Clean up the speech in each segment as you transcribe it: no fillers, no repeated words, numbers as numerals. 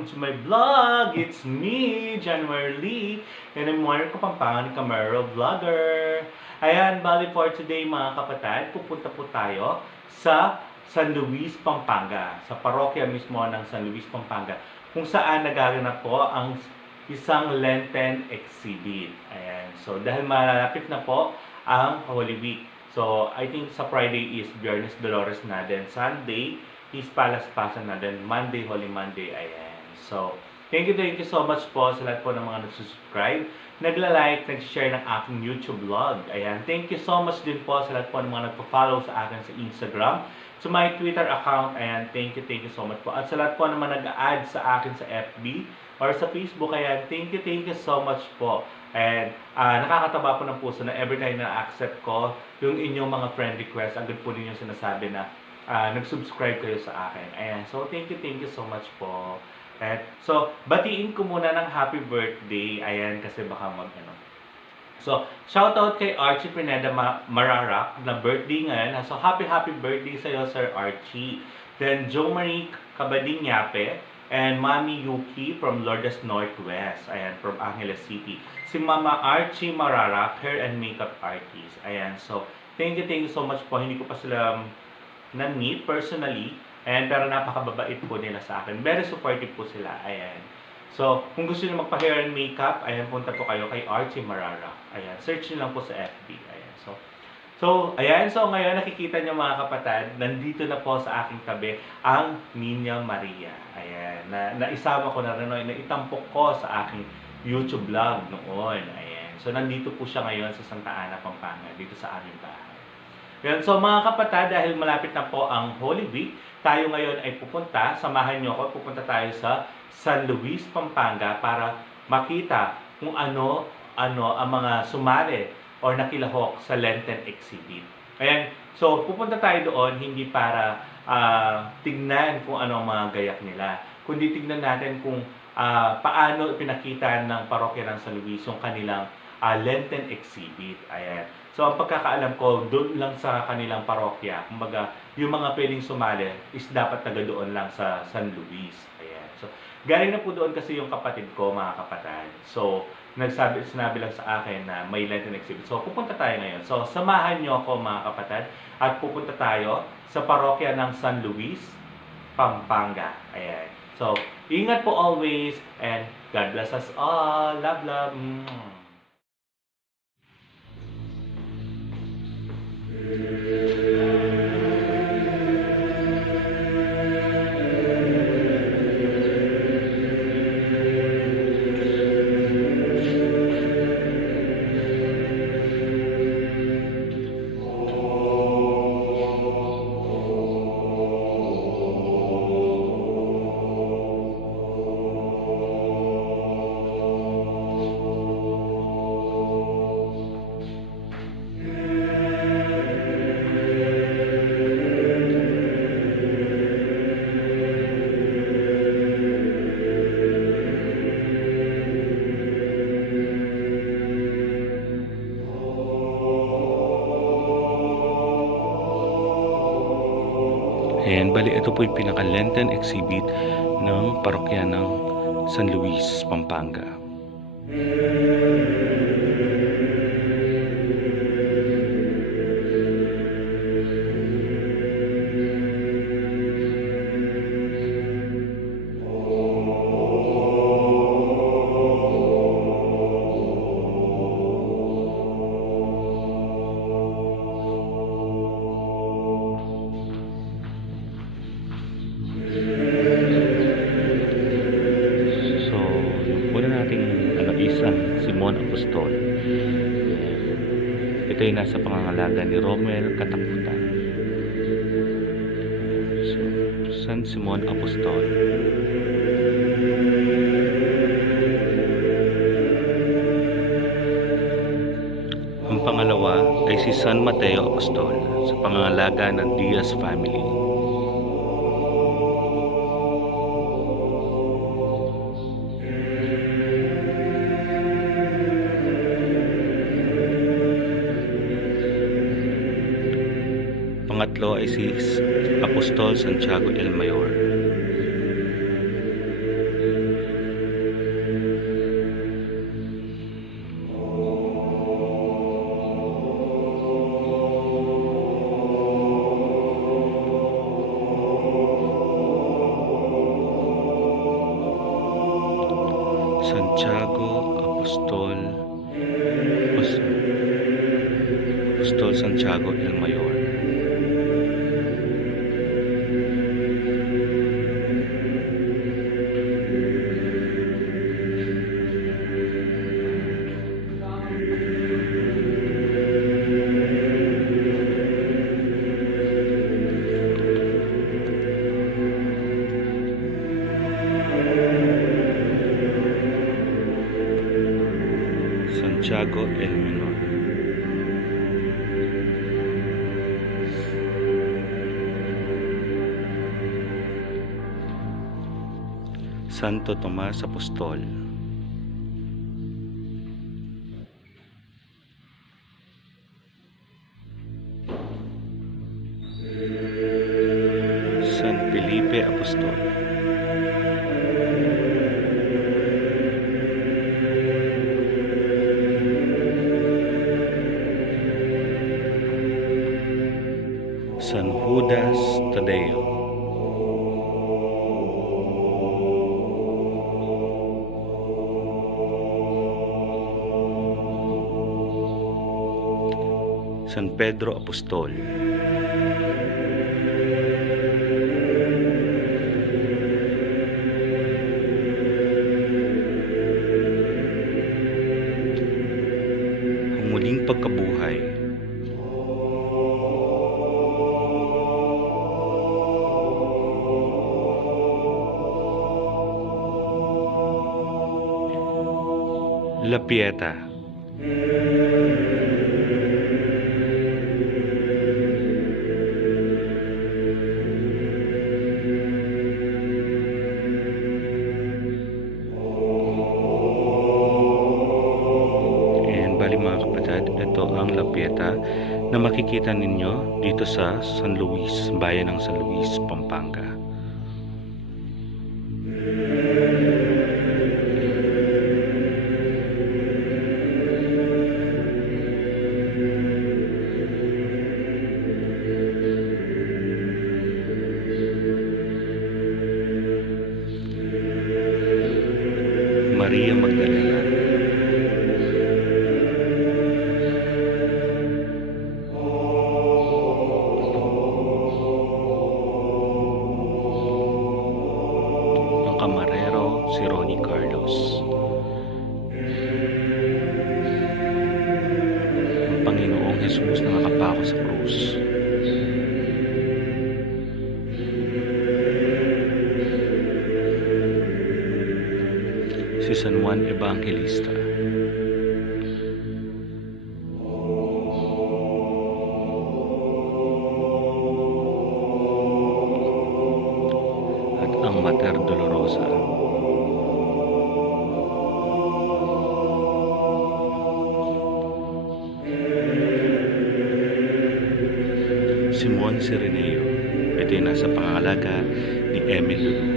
welcome to my vlog! It's me, January Lee, and I'm one of Pampanga ni Camaro Vlogger. Ayan, bali for today mga kapatid, pupunta po tayo sa San Luis, Pampanga, sa parokya mismo ng San Luis, Pampanga, kung saan nagaganap po ang isang Lenten exhibit. Ayan, so dahil malapit na po ang Holy Week. So, I think sa Friday is Biyernes Dolores na, then Sunday is Palaspasan na, then Monday, Holy Monday, ayan. So, thank you so much po sa lahat po ng mga nagsusubscribe, nagla-like, nag-share ng aking YouTube vlog. Ayan, thank you so much din po sa lahat po ng mga nagpa-follow sa akin sa Instagram, sa my Twitter account. Ayan, thank you so much po. At sa lahat po naman nag-add sa akin sa FB or sa Facebook, ayan, thank you so much po. And nakakataba po ng puso na every time na accept ko yung inyong mga friend request, agad po ninyong sinasabi na nag-subscribe kayo sa akin. Ayan, so thank you so much po. And so, batiin ko muna ng happy birthday. Ayan, kasi baka So, shoutout kay Archie Pineda Mararak na birthday ngayon. So, happy birthday sa'yo, Sir Archie. Then, Jo Marie Cabadinyape and Mami Yuki from Lourdes Northwest. Ayan, from Angeles City. Si Mama Archie Mararak, hair and makeup artist. Ayan, so, thank you so much po. Hindi ko pa sila na-meet personally, pero napakababait po nila sa akin. Very supportive po sila. Ayan. So, kung gusto niyo magpa-hair and makeup, ayan, punta po kayo kay Archie Marara. Ayan, search niyo lang po sa FB. Ayan. Ayan. So, ngayon nakikita niyo mga kapatid, nandito na po sa aking tabi ang Niña Maria. Ayan, naisama ko na rin, naitampok ko sa aking YouTube vlog noon. Ayan. So, nandito po siya ngayon sa Santa Ana, Pampanga, dito sa aming bahay. Yan. So mga kapatid, dahil malapit na po ang Holy Week, tayo ngayon ay samahan nyo ako, pupunta tayo sa San Luis, Pampanga para makita kung ano ang mga sumali o nakilahok sa Lenten exhibit. Ayan, so pupunta tayo doon hindi para tignan kung ano ang mga gayak nila, kundi tignan natin kung paano pinakita ng parokya ng San Luis yung kanilang Lenten exhibit. Ayan. So, ang pagkakaalam ko, doon lang sa kanilang parokya, kumbaga, yung mga pwedeng sumali is dapat taga doon lang sa San Luis. Ayan. So, galing na po doon kasi yung kapatid ko, mga kapatid. So, sinabi lang sa akin na may Lenten exhibit. So, pupunta tayo ngayon. So, samahan nyo ako, mga kapatid, at pupunta tayo sa parokya ng San Luis, Pampanga. Ayan. So, ingat po always, and God bless us all. Love, love. Ayan, bali ito po yung pinaka-Lenten exhibit ng parokya ng San Luis, Pampanga. Apostol. Ito ay nasa pangangalaga ni Romel Katakutan. So, San Simon Apostol. Ang pangalawa ay si San Mateo Apostol sa pangangalaga ng Diaz family. Pangatlo ay si Apostol Santiago el Mayor. Santiago Apostol Santiago el Mayor. Santiago el Menor. Santo Tomas Apostol. San Felipe Apostol. San Judas Tadeo. San Pedro Apostol. Ang muling pagkabuhay. La Pieta. Bali mga kapatid, ito ang La Pieta na makikita ninyo dito sa San Luis, bayan ng San Luis, Pampanga. Maria Magdalena. Camarero, si Ronnie Carlos. Ang Panginoong Jesus na nakapako sa krus. Si San Juan Evangelista. At ang Mater Dolorosa. Simon Sireneo. Ito ay nasa pangangalaga ni Emil Lulu.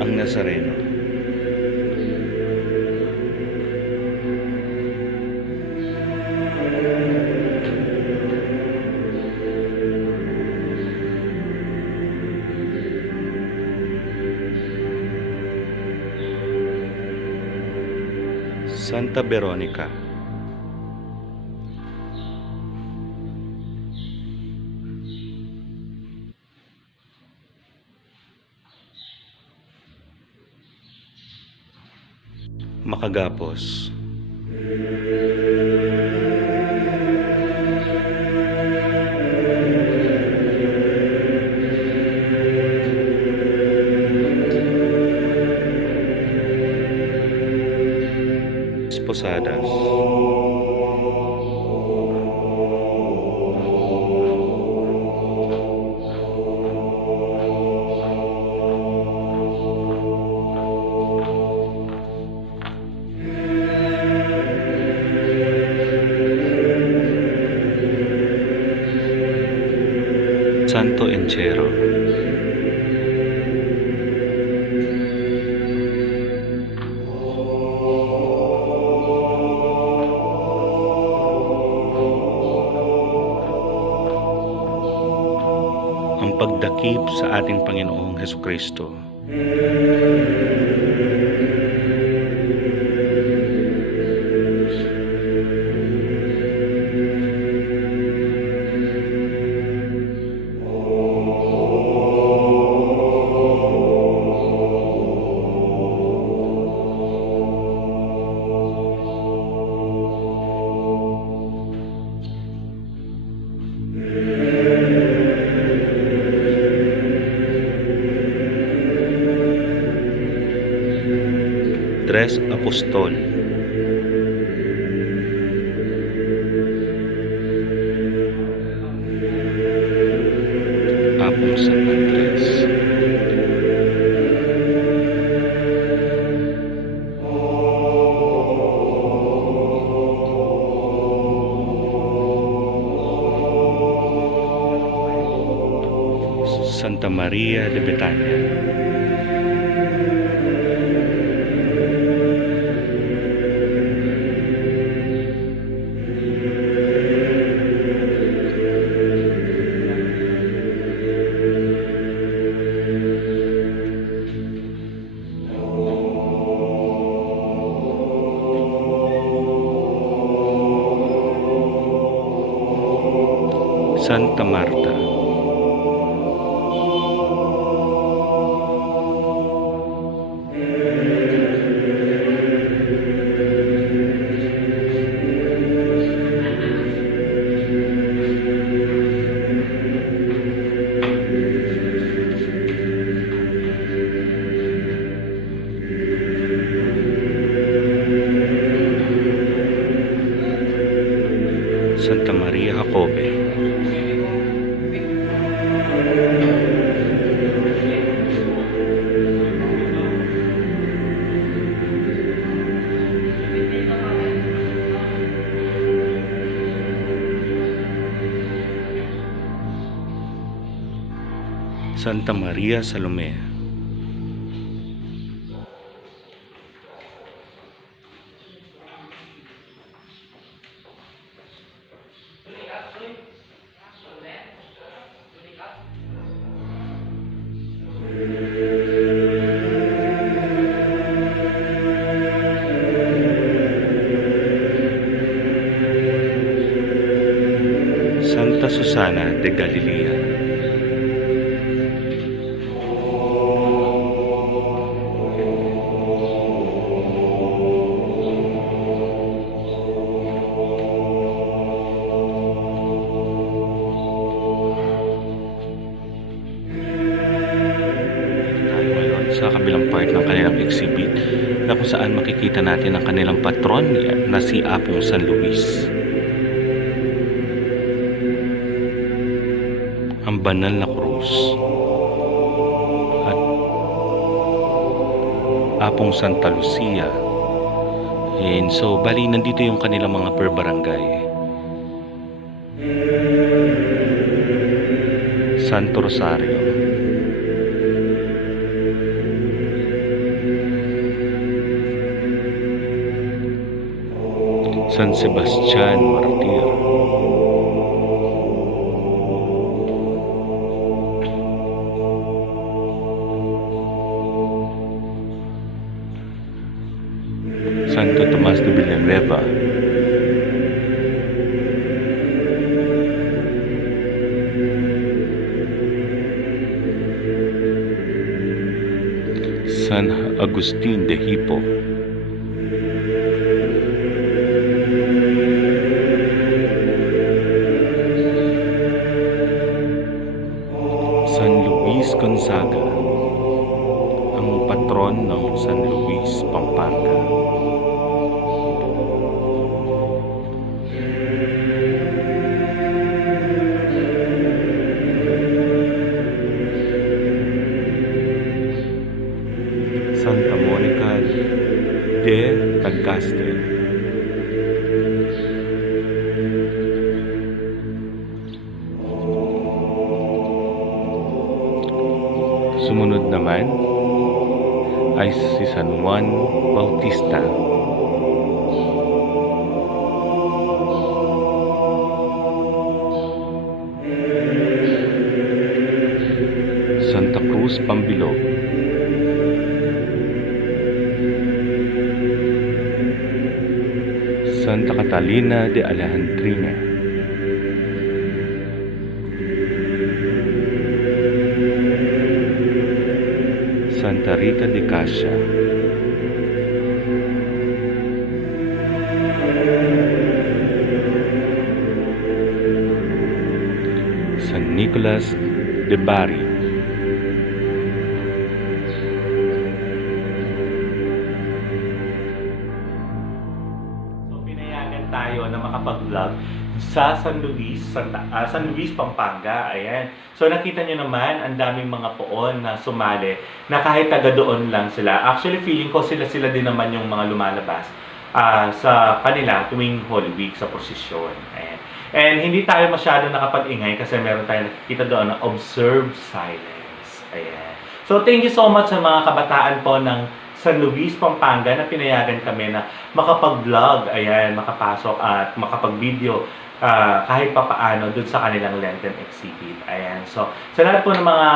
Ang Nazareno. Santa Veronica. Makagapos. Posadas. Santo Enchero. pagdakip sa ating Panginoong Hesukristo. Tres Apostol. Apong San Andres. Santa Maria de Betania. Santa Marta. Santa Maria Jacobe. Santa Maria Salome. Santa Susana de Galilea. Sa kabilang part ng kanilang exhibit na kung saan makikita natin ang kanilang patron na si Apong San Luis. Ang banal na krus at Apong Santa Lucia. And so bali nandito yung kanilang mga per barangay. Santo Rosario. San Sebastian Martir. Santo Tomas de Villanueva. San Agustin de Hippo. Gonzaga, ang patron ng San Luis, Pampanga. Santa Monica de Tagaste. Sumunod naman ay si San Juan Bautista. Cruz, Pambilog. Santa Catalina de Alejandrina, Santa Rita de Cassia, San Nicolas de Bari, tayo na makapag-vlog sa San Luis, Pampanga. Ayan. So nakita nyo naman, ang daming mga poon na sumali na kahit taga doon lang sila. Actually, feeling ko sila din naman yung mga lumalabas sa kanila tuwing Holy Week sa prosesyon. Ayan. And hindi tayo masyado nakapag-ingay kasi meron tayong nakikita doon na observe silence. Ayan. So thank you so much sa mga kabataan po ng San Luis, Pampanga na pinayagan kami na makapag-vlog, ayan, makapasok at makapag-video kahit papaano dun sa kanilang Lenten exhibit. Ayan. So, sa lahat po ng mga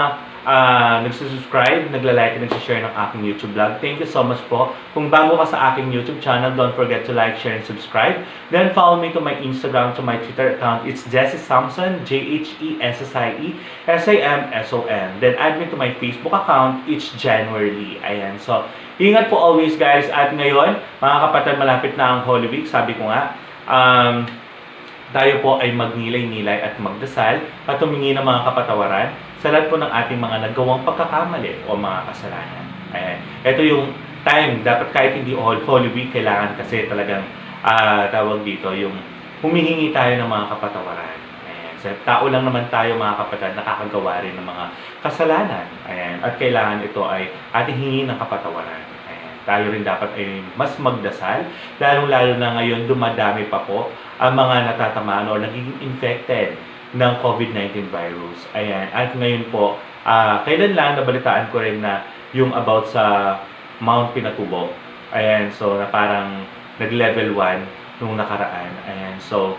nagsusubscribe, nagla-like, nag-share ng aking YouTube vlog, thank you so much po. Kung bago ka sa aking YouTube channel, don't forget to like, share, and subscribe. Then follow me to my Instagram, to my Twitter account. It's Jessie Samson, JHESSIE-SAMSON. Then add me to my Facebook account, it's January. Ayan. So, ingat po always guys. At ngayon, mga kapatid, malapit na ang Holy Week. Sabi ko nga, tayo po ay magnilay-nilay at magdasal at humingi ng mga kapatawaran sa lahat po ng ating mga nagawang pagkakamali o mga kasalanan. Ayan. Ito yung time, dapat kahit hindi Holy Week, kailangan kasi talagang tawag dito, yung humihingi tayo ng mga kapatawaran. Ayan. So, tao lang naman tayo mga kapatid, nakakagawa rin ng mga kasalanan. Ayan. At kailangan ito ay ating hingi ng kapatawaran. Tayo rin dapat ay mas magdasal, lalong-lalo na ngayon dumadami pa po ang mga natatamaan o nagiging infected ng COVID-19 virus. Ayan. At ngayon po, kailan lang nabalitaan ko rin na yung about sa Mount Pinatubo. Ayan. So, na parang nag-level 1 nung nakaraan. Ayan. So,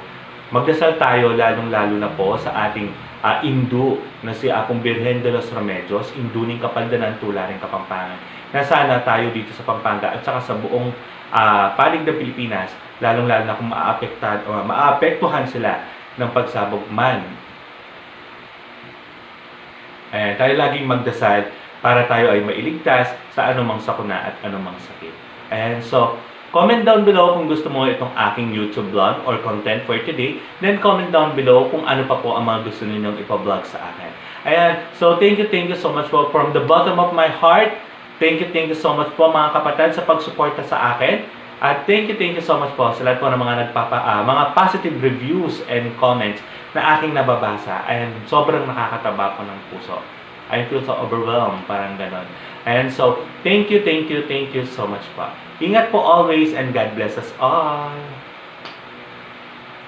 magdasal tayo lalong-lalo na po sa ating Indu na si Apong Birhen de los Remedios, Induning Kapaldanan, Tularing Kapampangan. Na sana tayo dito sa Pampanga at saka sa buong panig ng Pilipinas, lalong-lalo na kung maapektuhan sila ng pagsabog man. Ayan, tayo laging magdasal para tayo ay mailigtas sa anumang sakuna at anumang sakit. Ayan, so, comment down below kung gusto mo itong aking YouTube vlog or content for today. Then comment down below kung ano pa po ang mga gusto ninyong ipa-vlog sa akin. Ayan, so thank you so much po from the bottom of my heart. Thank you so much po mga kapatid sa pagsuporta sa akin. At thank you so much po sa lahat po ng mga mga positive reviews and comments na aking nababasa. And sobrang nakakataba po ng puso. I feel so overwhelmed, parang ganon. And so, thank you so much po. Ingat po always and God bless us all.